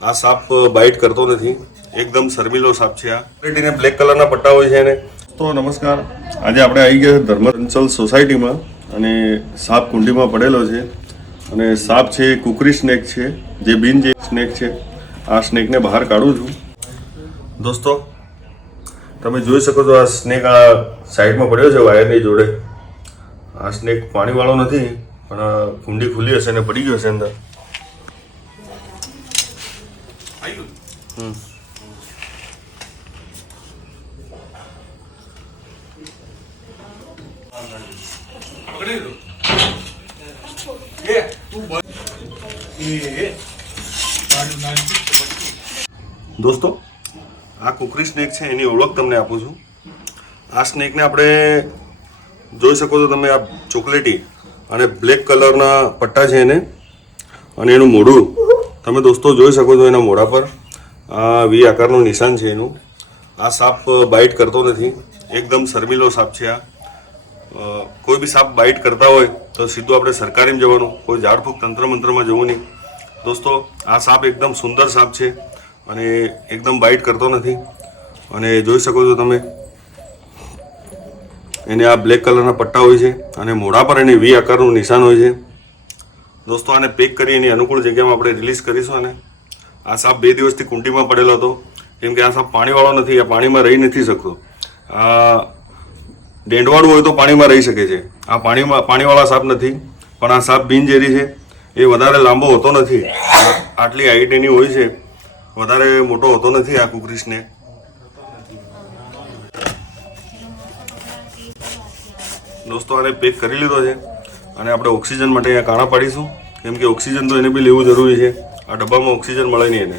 આ સાપ બાઇટ કરતો નથી, એકદમ શર્મીલો સાપ છે. આ ક્વોલિટીને બ્લેક કલરના પટ્ટા હોય છે એને. તો નમસ્કાર, આજે આપણે આવી ગયા ધર્માંચલ સોસાયટીમાં અને સાપ કુંડીમાં પડેલો છે અને સાપ છે કુકરી સ્નેક છે, જે બિન જે સ્નેક છે. આ સ્નેકને બહાર કાઢું છું. દોસ્તો તમે જોઈ શકો છો, આ સ્નેક આ સાઈડમાં પડ્યો છે વાયરની જોડે. આ સ્નેક પાણીવાળો નથી, પણ કુંડી ખુલ્લી હશે ને પડી ગયો હશે અંદર. દોસ્તો આ કુકરી સ્નેક છે, એની ઓળખ તમને આપું છું. આ સ્નેકને આપણે જોઈ શકો છો તમે, આ ચોકલેટી અને બ્લેક કલરના પટ્ટા છે એને, અને એનું મોઢું તમે દોસ્તો જોઈ શકો છો. એના મોઢા પર આ વી આકારનું નિશાન છે એનું. આ સાપ બાઇટ કરતો નથી, એકદમ શર્મીલો સાપ છે. આ કોઈ બી સાપ બાઇટ કરતા હોય તો સીધું આપણે સરકારીમાં જવાનું, કોઈ ઝાડફૂંક તંત્ર મંત્રમાં જવું નહીં. દોસ્તો આ સાપ એકદમ સુંદર સાપ છે અને એકદમ બાઇટ કરતો નથી. અને જોઈ શકો છો તમે, એને આ બ્લેક કલરના પટ્ટા હોય છે અને મોઢા પર એને વી આકારનું નિશાન હોય છે. દોસ્તો આને પેક કરી એની અનુકૂળ જગ્યામાં આપણે રિલીઝ કરીશું. અને આ સાપ 2 દિવસથી કુંડીમાં પડેલો હતો, કેમ કે આ સાપ પાણીવાળો નથી, આ પાણીમાં રહી નથી શકતો. આ ડેંડવાળું હોય તો પાણીમાં રહી શકે છે, આ પાણીવાળા સાપ નથી. પણ આ સાપ બિનઝેરી છે, એ વધારે લાંબો હોતો નથી, આટલી હાઈટ એની હોય છે, વધારે મોટો હોતો નથી આ કુકરી સ્નેક. દોસ્તો આને પેક કરી લીધો છે અને આપણે ઓક્સિજન માટે અહીંયા કાણા પાડીશું, કેમ કે ઓક્સિજન તો એને બી લેવું જરૂરી છે. આ ડબ્બામાં ઓક્સિજન મળે નહીં એને.